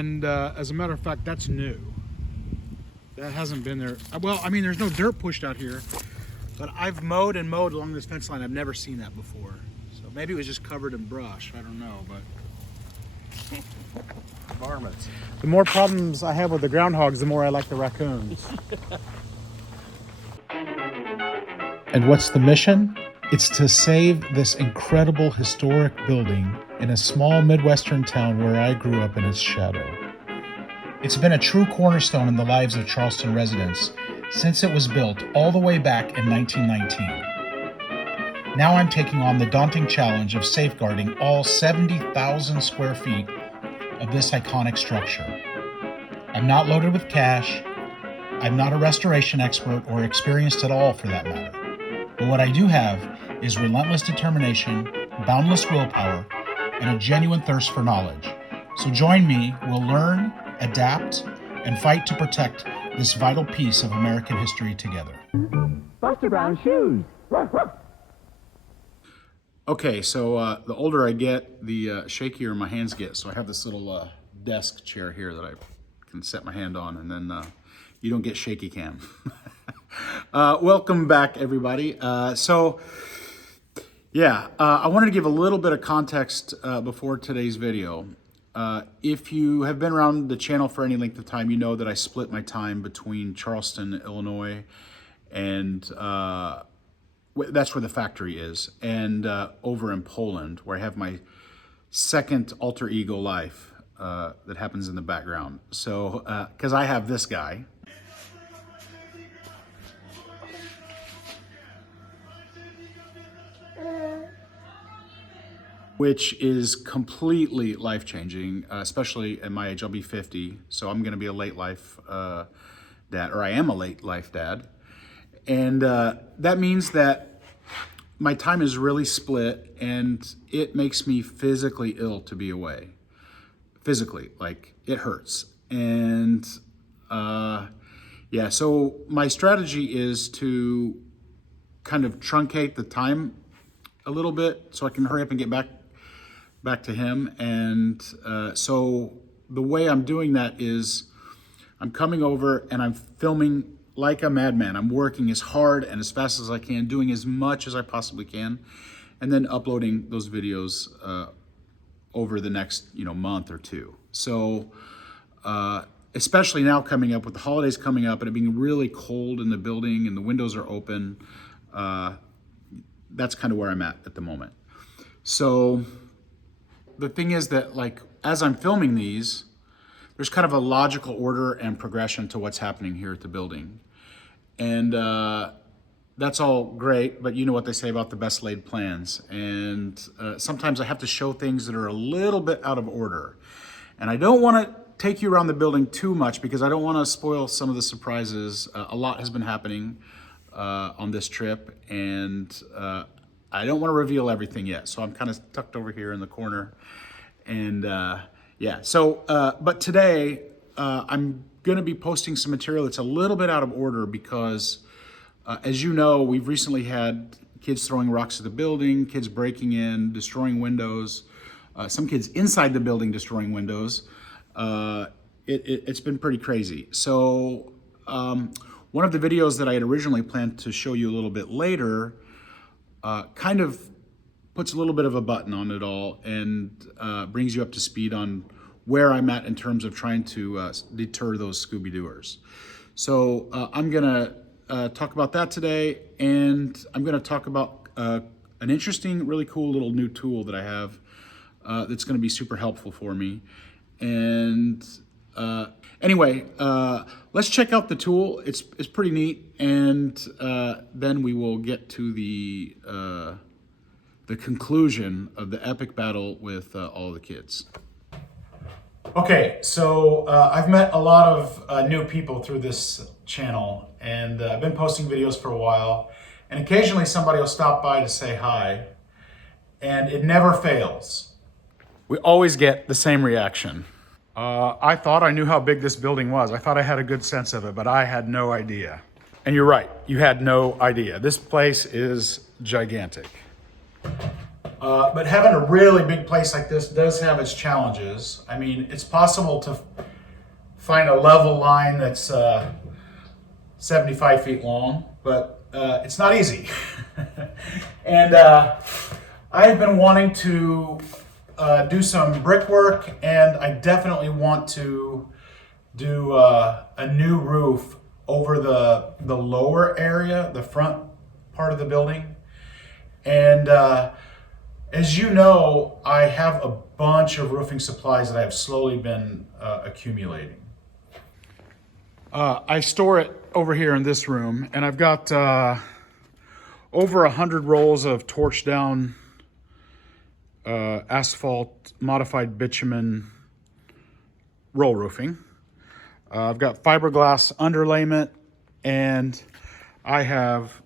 And as a matter of fact, that's new. That hasn't been there. Well, I mean, there's no dirt pushed out here, but I've mowed and mowed along this fence line. I've never seen that before. So maybe it was just covered in brush. I don't know, but Varmints. the more problems I have with the groundhogs, the more I like the raccoons. And what's the mission? It's to save this incredible historic building in a small Midwestern town where I grew up in its shadow. It's been a true cornerstone in the lives of Charleston residents since it was built all the way back in 1919. Now I'm taking on the daunting challenge of safeguarding all 70,000 square feet of this iconic structure. I'm not loaded with cash. I'm not a restoration expert or experienced at all for that matter. But what I do have is relentless determination, boundless willpower, and a genuine thirst for knowledge. So join me, we'll learn, adapt, and fight to protect this vital piece of American history together. Buster Brown shoes. Okay, so the older I get, the shakier my hands get. So I have this little desk chair here that I can set my hand on, and then you don't get shaky cam. Welcome back, everybody. I wanted to give a little bit of context before today's video. If you have been around the channel for any length of time, you know that I split my time between Charleston, Illinois, and that's where the factory is, and over in Poland, where I have my second alter ego life that happens in the background. So, because I have this guy. Which is completely life-changing, especially at my age. I'll be 50, so I'm gonna be a late life dad, or I am a late life dad. And that means that my time is really split, and it makes me physically ill to be away. Physically, like, it hurts. And so my strategy is to kind of truncate the time a little bit so I can hurry up and get back to him. And so the way I'm doing that is I'm coming over and I'm filming like a madman. I'm working as hard and as fast as I can, doing as much as I possibly can, and then uploading those videos over the next month or two. So especially now, coming up with the holidays coming up and it being really cold in the building and the windows are open, that's kind of where I'm at the moment. So the thing is that, like, as I'm filming these, there's kind of a logical order and progression to what's happening here at the building. And that's all great, but you know what they say about the best laid plans. And sometimes I have to show things that are a little bit out of order. And I don't want to take you around the building too much because I don't want to spoil some of the surprises. A lot has been happening on this trip, and I don't want to reveal everything yet. So I'm kind of tucked over here in the corner. And but today I'm going to be posting some material that's a little bit out of order because, as you know, we've recently had kids throwing rocks at the building, kids breaking in, destroying windows, some kids inside the building destroying windows. It's been pretty crazy. So one of the videos that I had originally planned to show you a little bit later kind of puts a little bit of a button on it all and brings you up to speed on where I'm at in terms of trying to deter those Scooby-Dooers. So I'm gonna talk about that today, and I'm gonna talk about an interesting, really cool little new tool that I have that's gonna be super helpful for me. And anyway, let's check out the tool. It's pretty neat, and then we will get to the conclusion of the epic battle with all the kids. Okay, so I've met a lot of new people through this channel, and I've been posting videos for a while, and occasionally somebody will stop by to say hi, and it never fails. We always get the same reaction. I thought I knew how big this building was. I thought I had a good sense of it, but I had no idea. And you're right, you had no idea. This place is gigantic. But having a really big place like this does have its challenges. I mean, it's possible to find a level line that's 75 feet long, but it's not easy. And I've been wanting to do some brickwork, and I definitely want to do a new roof over the lower area, the front part of the building. And as you know, I have a bunch of roofing supplies that I have slowly been accumulating. I store it over here in this room, and I've got over 100 rolls of torch down asphalt modified bitumen roll roofing. I've got fiberglass underlayment, and I have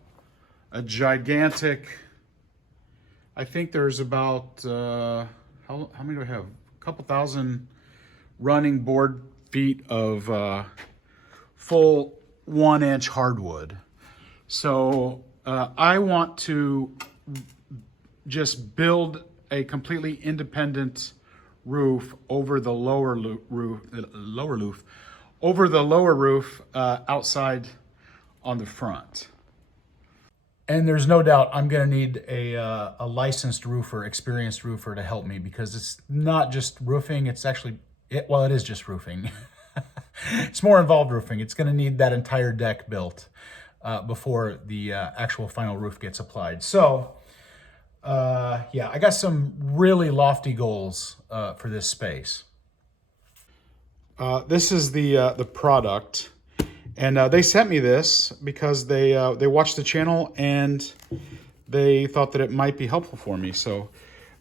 a gigantic, I think there's about, how many do I have? A couple thousand running board feet of full 1-inch hardwood. So I want to just build a completely independent roof over the lower roof outside on the front. And there's no doubt I'm going to need a licensed roofer, experienced roofer to help me, because it's not just roofing. It's actually, it is just roofing. It's more involved roofing. It's going to need that entire deck built before the actual final roof gets applied. So, yeah, I got some really lofty goals for this space. This is the product, and they sent me this because they watched the channel and they thought that it might be helpful for me. So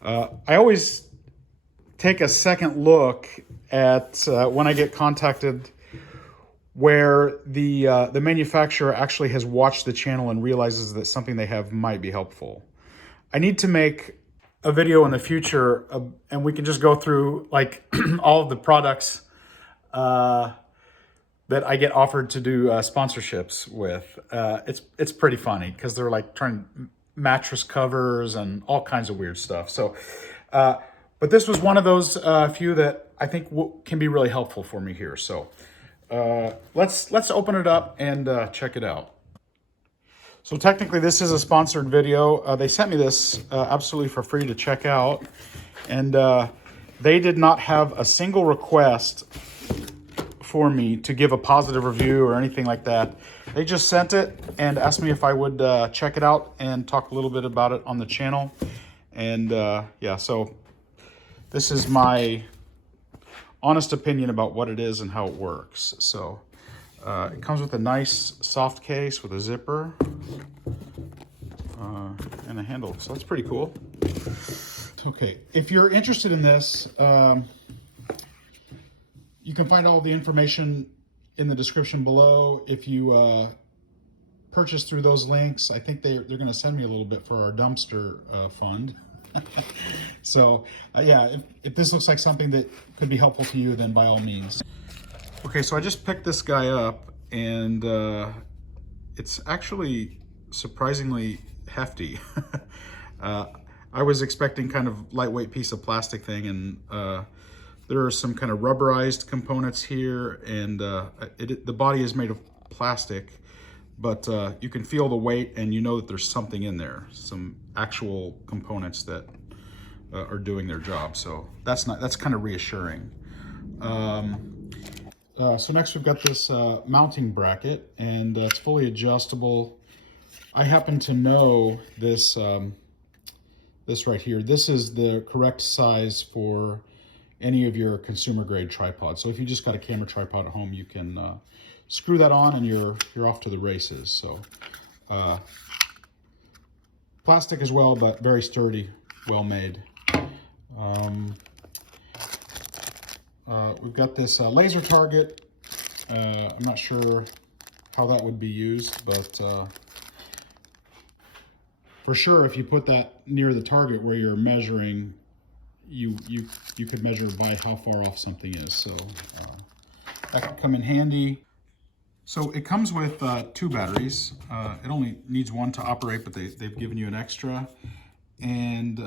I always take a second look at when I get contacted where the manufacturer actually has watched the channel and realizes that something they have might be helpful. I need to make a video in the future, and we can just go through like all of the products that I get offered to do sponsorships with. It's pretty funny because they're like trying mattress covers and all kinds of weird stuff. So, but this was one of those few that I think can be really helpful for me here. So let's open it up and check it out. So technically this is a sponsored video. They sent me this absolutely for free to check out. And they did not have a single request for me to give a positive review or anything like that. They just sent it and asked me if I would check it out and talk a little bit about it on the channel. And yeah, so this is my honest opinion about what it is and how it works. So it comes with a nice soft case with a zipper and a handle. So that's pretty cool. Okay, if you're interested in this, you can find all the information in the description below. If you purchase through those links, I think they're going to send me a little bit for our dumpster fund. So yeah, if this looks like something that could be helpful to you, then by all means. Okay, so I just picked this guy up, and it's actually surprisingly hefty. I was expecting kind of lightweight piece of plastic thing, and there are some kind of rubberized components here, and the body is made of plastic, but you can feel the weight, and you know that there's something in there, some actual components that are doing their job. So that's kind of reassuring. So next we've got this mounting bracket, and it's fully adjustable. I happen to know this this right here. This is the correct size for any of your consumer grade tripods. So if you just got a camera tripod at home, you can screw that on and you're off to the races. So plastic as well, but very sturdy, well made. We've got this laser target. I'm not sure how that would be used, but for sure, if you put that near the target where you're measuring, you could measure by how far off something is. So that could come in handy. So it comes with 2 batteries. It only needs one to operate, but they've given you an extra. and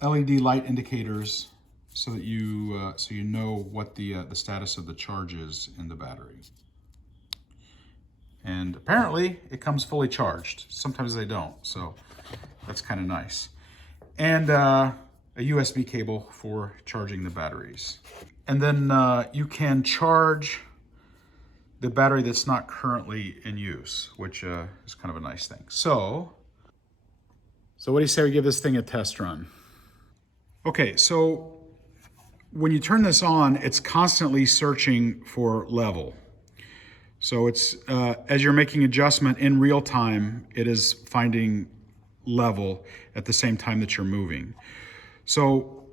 LED light indicators so that you know what the status of the charge is in the battery. And apparently it comes fully charged. Sometimes they don't, so that's kind of nice. And a USB cable for charging the batteries. And then you can charge the battery that's not currently in use, which is kind of a nice thing. So what do you say we give this thing a test run? Okay, so when you turn this on, it's constantly searching for level. So it's, as you're making adjustment in real time, it is finding level at the same time that you're moving. So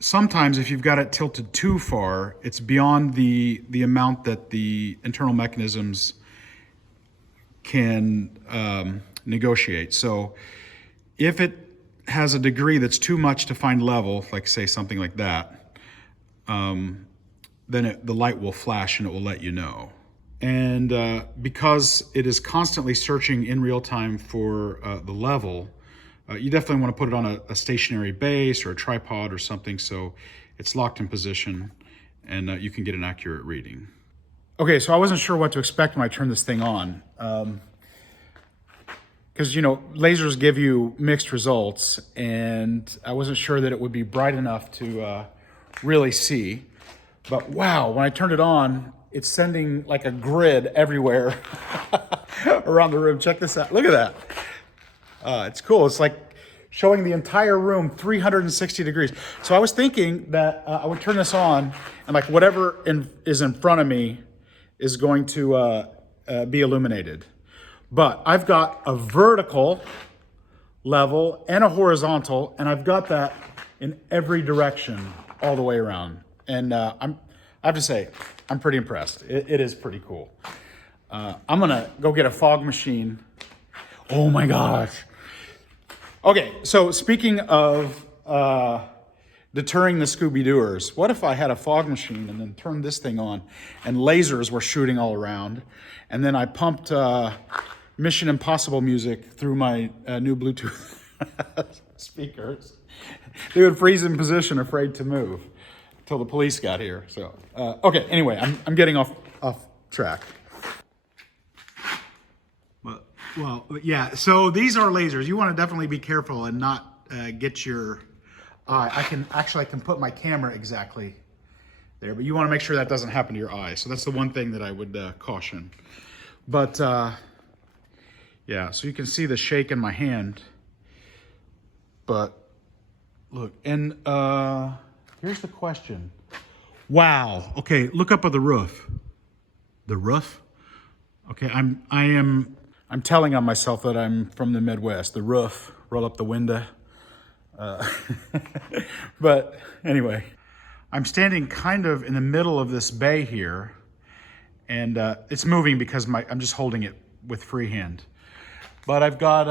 sometimes if you've got it tilted too far, it's beyond the amount that the internal mechanisms can negotiate. So if it has a degree that's too much to find level, like say something like that, then the light will flash and it will let you know. And because it is constantly searching in real time for the level, you definitely want to put it on a stationary base or a tripod or something so it's locked in position and you can get an accurate reading. Okay, so I wasn't sure what to expect when I turned this thing on. Because, you know, lasers give you mixed results, and I wasn't sure that it would be bright enough to really see. But wow, when I turned it on, it's sending like a grid everywhere around the room. Check this out. Look at that. It's cool. It's like showing the entire room 360 degrees. So I was thinking that I would turn this on and like whatever is in front of me is going to be illuminated. But I've got a vertical level and a horizontal, and I've got that in every direction all the way around. And I have to say, I'm pretty impressed. It is pretty cool. I'm gonna go get a fog machine. Oh my gosh. Okay, so speaking of deterring the Scooby-Dooers, what if I had a fog machine and then turned this thing on and lasers were shooting all around, and then I pumped Mission Impossible music through my new Bluetooth speakers? They would freeze in position, afraid to move, until the police got here. So, okay, anyway, I'm getting off track. Well, yeah, so these are lasers. You want to definitely be careful and not get your eye. I can put my camera exactly there, but you want to make sure that doesn't happen to your eye. So that's the one thing that I would caution. But yeah, so you can see the shake in my hand. But look, and here's the question. Wow. Okay, look up at the roof. The roof? Okay, I'm telling on myself that I'm from the Midwest. The roof, roll up the window. But anyway, I'm standing kind of in the middle of this bay here, and it's moving because I'm just holding it with free hand. But I've got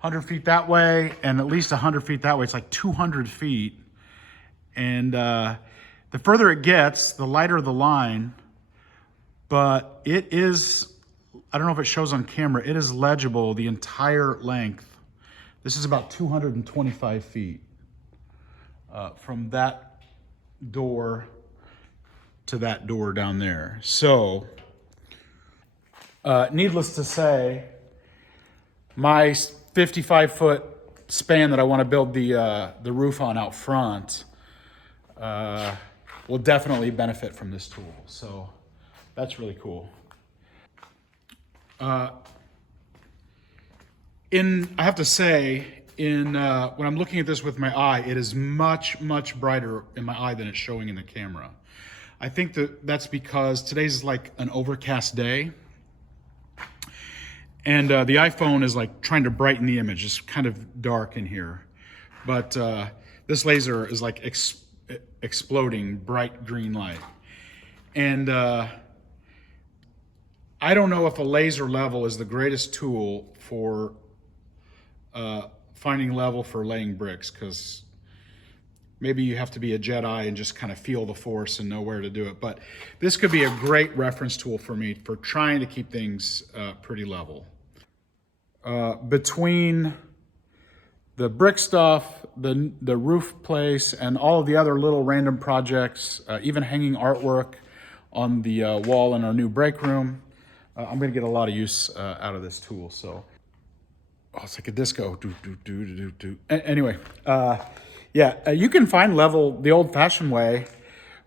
100 feet that way and at least 100 feet that way. It's like 200 feet. And the further it gets, the lighter the line. But it is, I don't know if it shows on camera, it is legible the entire length. This is about 225 feet from that door to that door down there. So, needless to say, my 55-foot span that I want to build the roof on out front will definitely benefit from this tool. So that's really cool. I have to say, when I'm looking at this with my eye, it is much, much brighter in my eye than it's showing in the camera. I think that's because today's like an overcast day. And the iPhone is like trying to brighten the image. It's kind of dark in here. But this laser is like exploding bright green light. And I don't know if a laser level is the greatest tool for finding level for laying bricks, because maybe you have to be a Jedi and just kind of feel the force and know where to do it. But this could be a great reference tool for me for trying to keep things pretty level. Between the brick stuff, the roof place, and all of the other little random projects, even hanging artwork on the wall in our new break room. I'm gonna get a lot of use out of this tool. So, oh, it's like a disco. Anyway, yeah, you can find level the old-fashioned way,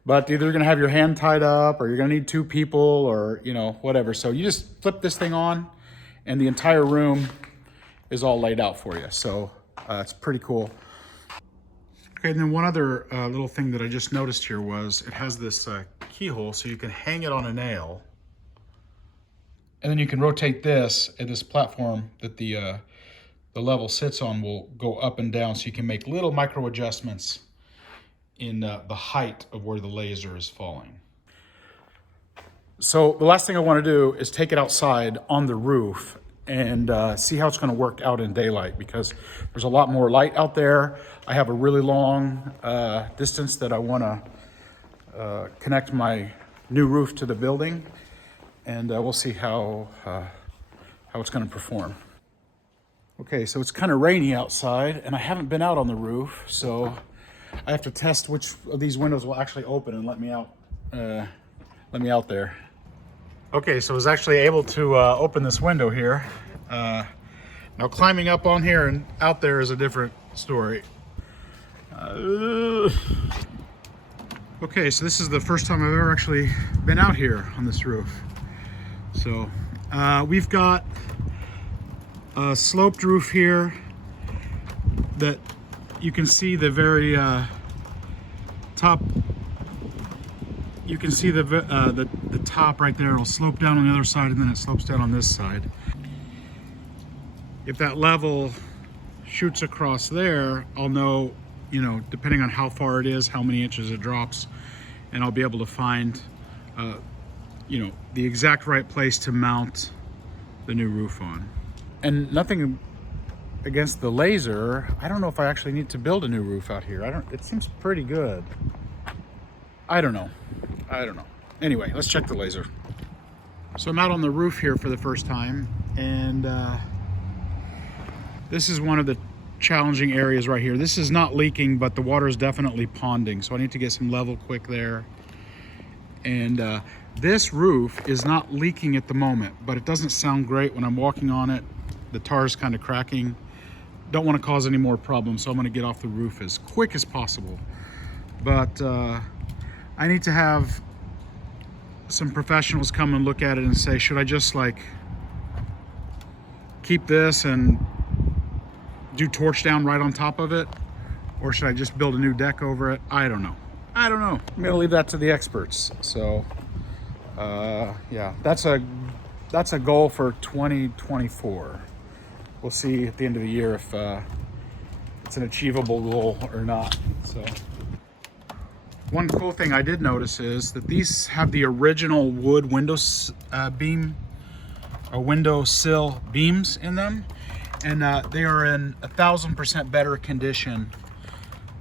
but either you're gonna have your hand tied up, or you're gonna need two people, or whatever. So you just flip this thing on, and the entire room is all laid out for you. So it's pretty cool. Okay, and then one other little thing that I just noticed here was it has this keyhole, so you can hang it on a nail. And then you can rotate this, and this platform that the level sits on will go up and down, so you can make little micro adjustments in the height of where the laser is falling. So the last thing I want to do is take it outside on the roof and see how it's going to work out in daylight, because there's a lot more light out there. I have a really long distance that I want to connect my new roof to the building, and we'll see how it's going to perform. Okay, so it's kind of rainy outside, and I haven't been out on the roof, so I have to test which of these windows will actually open and let me out there. Okay, so I was actually able to open this window here. Now climbing up on here and out there is a different story. Okay, so this is the first time I've ever actually been out here on this roof. So we've got a sloped roof here that you can see the very top. You can see the top right there. It'll slope down on the other side, and then it slopes down on this side. If that level shoots across there, I'll know, depending on how far it is, how many inches it drops, and I'll be able to find, the exact right place to mount the new roof on. And nothing against the laser. I don't know if I actually need to build a new roof out here. It seems pretty good. I don't know. Anyway, let's check the laser. So I'm out on the roof here for the first time, and this is one of the challenging areas right here. This is not leaking, but the water is definitely ponding, so I need to get some level quick there. And this roof is not leaking at the moment, but it doesn't sound great when I'm walking on it. The tar is kind of cracking. Don't want to cause any more problems, so I'm going to get off the roof as quick as possible. But I need to have some professionals come and look at it and say, should I just keep this and do torch down right on top of it, or should I just build a new deck over it? I don't know. I'm gonna leave that to the experts. So yeah, that's a goal for 2024. We'll see at the end of the year if it's an achievable goal or not. So one cool thing I did notice is that these have the original wood window beam or window sill beams in them, and they are in 1,000% better condition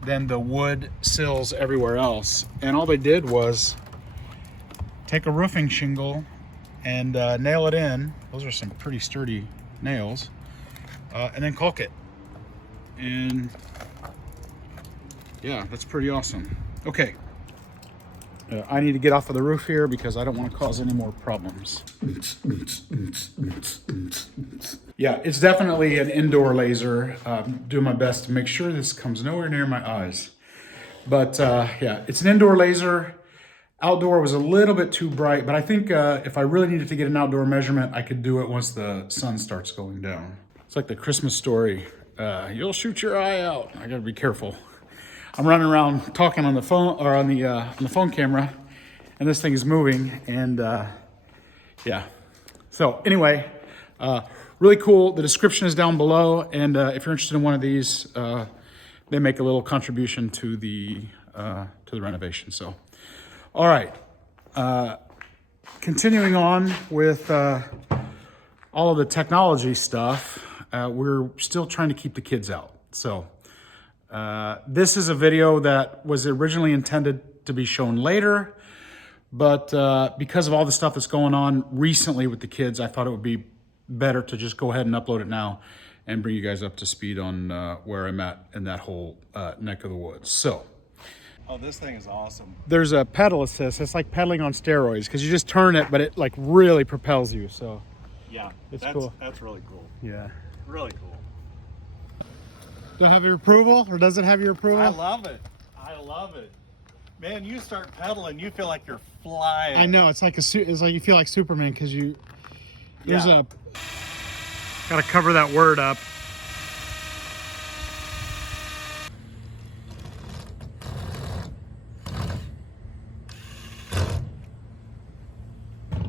than the wood sills everywhere else. And all they did was take a roofing shingle and nail it in. Those are some pretty sturdy nails, and then caulk it. And yeah, that's pretty awesome. Okay, I need to get off of the roof here because I don't want to cause any more problems. Yeah, it's definitely an indoor laser. Doing my best to make sure this comes nowhere near my eyes. But yeah, it's an indoor laser. Outdoor was a little bit too bright, but I think if I really needed to get an outdoor measurement, I could do it once the sun starts going down. It's like the Christmas story. You'll shoot your eye out. I gotta be careful. I'm running around talking on the phone or on the phone camera, and this thing is moving. And yeah. So anyway, really cool. The description is down below, and if you're interested in one of these, they make a little contribution to the renovation. So, all right. Continuing on with all of the technology stuff, we're still trying to keep the kids out. So. This is a video that was originally intended to be shown later, but because of all the stuff that's going on recently with the kids, I thought it would be better to just go ahead and upload it now and bring you guys up to speed on where I'm at in that whole neck of the woods. So Oh, this thing is awesome. there's a pedal assist. It's like pedaling on steroids because you just turn it, but it like really propels you. So Yeah, It's that's cool. That's really cool. yeah. Really cool. Does it have your approval, or does it have your approval? I love it. I love it. Man, you start pedaling, you feel like you're flying. I know, it's like it's like you feel like Superman because there's Yeah. gotta cover that word up.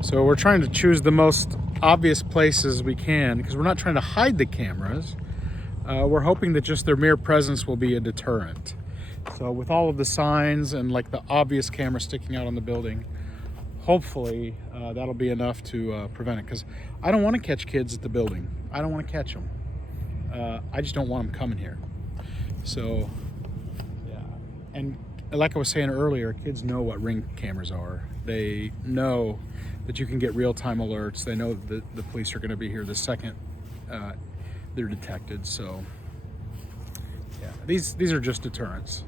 So we're trying to choose the most obvious places we can because we're not trying to hide the cameras. We're hoping that just their mere presence will be a deterrent. So with all of the signs and like the obvious camera sticking out on the building, hopefully that'll be enough to prevent it, because I don't want to catch kids at the building. I don't want to catch them. I just don't want them coming here. So yeah, and like I was saying earlier, kids know what Ring cameras are. They know that you can get real-time alerts. They know that the police are going to be here the second they're detected. So yeah, these are just deterrents.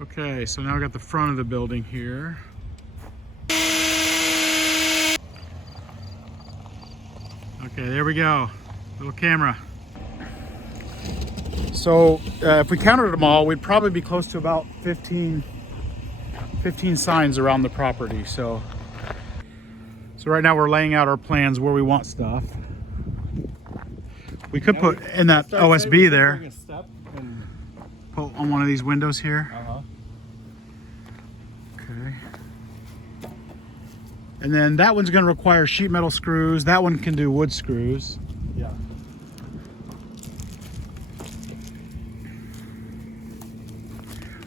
Okay, so now I got the front of the building here. Okay, there we go. Little camera. So if we counted them all, we'd probably be close to about 15 signs around the property. So right now we're laying out our plans where we want stuff. We could put in that OSB there. Put on one of these windows here. Okay. And then that one's going to require sheet metal screws. That one can do wood screws. Yeah.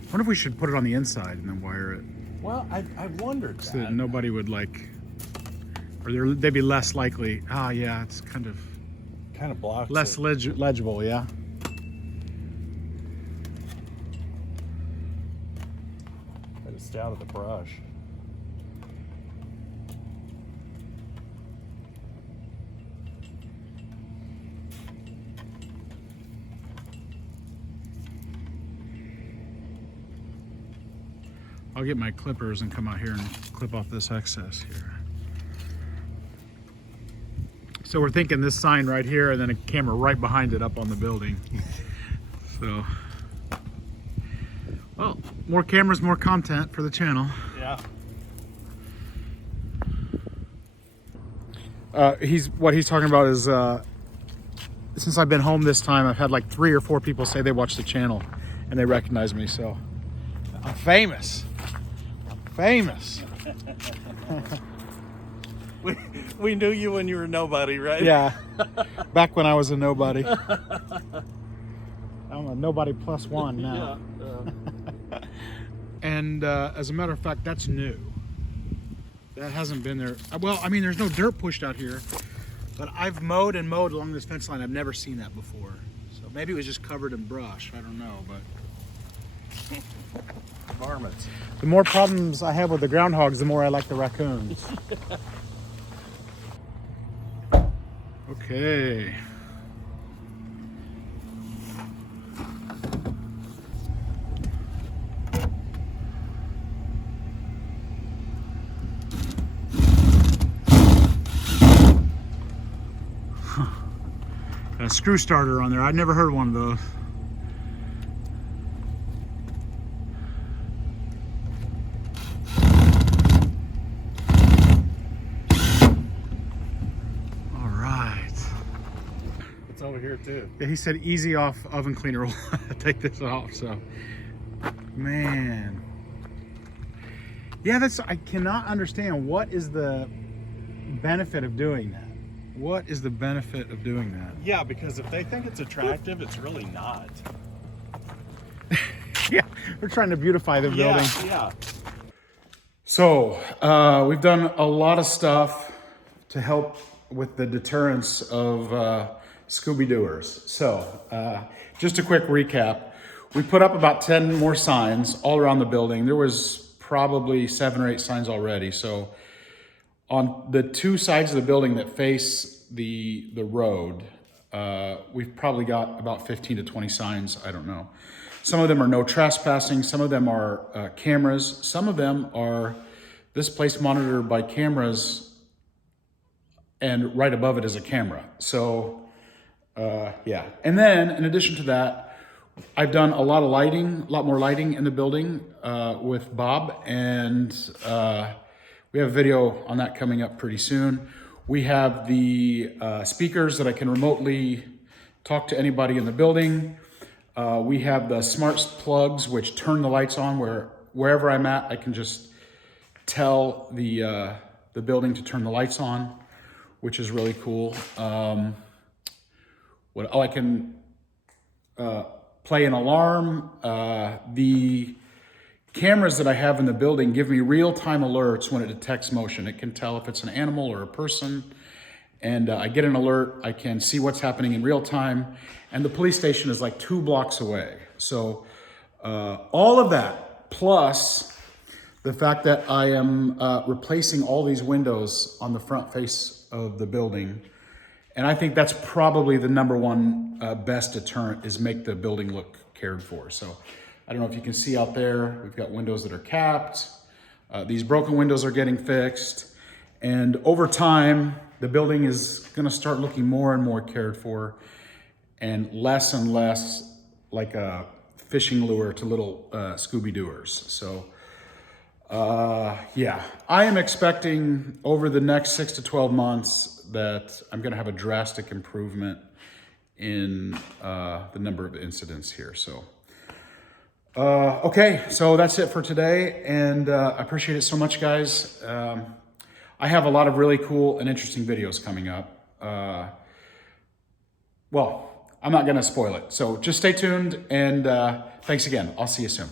I wonder if we should put it on the inside and then wire it, Well, I wondered so that nobody would like, or they'd be less likely. Ah, yeah, it's kind of blocks less it. legible, yeah. But it's down to the brush. I'll get my clippers and come out here and clip off this excess here. So we're thinking this sign right here and then a camera right behind it up on the building. So, well, more cameras, more content for the channel. Yeah. What he's talking about is since I've been home this time, I've had like 3 or 4 people say they watch the channel and they recognize me. So I'm famous. Famous. We knew you when you were nobody, right? Yeah. Back when I was a nobody. I'm a nobody plus one now. Yeah. And as a matter of fact, that's new. That hasn't been there. Well, I mean, there's no dirt pushed out here, but I've mowed and mowed along this fence line. I've never seen that before. So maybe it was just covered in brush. I don't know, but Varmints. the more problems I have with the groundhogs, the more I like the raccoons. Okay. Got a screw starter on there. I'd never heard one of those. All right. It's over here too. Yeah, he said easy off oven cleaner will take this off. So, man. Yeah, I cannot understand what is the benefit of doing that. What is the benefit of doing that? Yeah, because if they think it's attractive, it's really not. Yeah, we're trying to beautify the building. Yeah. So, we've done a lot of stuff to help with the deterrence of Scooby-Dooers. So, just a quick recap. We put up about 10 more signs all around the building. There was probably 7 or 8 signs already. So on the 2 sides of the building that face the road, we've probably got about 15 to 20 signs. I don't know. Some of them are no trespassing. Some of them are cameras. Some of them are this place monitored by cameras, and right above it is a camera. So yeah. And then in addition to that, I've done a lot more lighting in the building with Bob, and we have a video on that coming up pretty soon. We have the speakers that I can remotely talk to anybody in the building. We have the smart plugs which turn the lights on wherever I'm at. I can just tell the building to turn the lights on, which is really cool. I can play an alarm. The cameras that I have in the building give me real-time alerts when it detects motion. It can tell if it's an animal or a person, and I get an alert. I can see what's happening in real time, and the police station is like 2 blocks away. So all of that, plus the fact that I am replacing all these windows on the front face of the building, and I think that's probably the #1 best deterrent, is make the building look cared for. So I don't know if you can see out there, we've got windows that are capped. These broken windows are getting fixed. And over time, the building is gonna start looking more and more cared for and less like a fishing lure to little Scooby-Dooers. So yeah, I am expecting over the next 6 to 12 months that I'm gonna have a drastic improvement in the number of incidents here. So okay, so that's it for today, and I appreciate it so much, guys. I have a lot of really cool and interesting videos coming up. Well, I'm not gonna spoil it, so just stay tuned, and thanks again. I'll see you soon.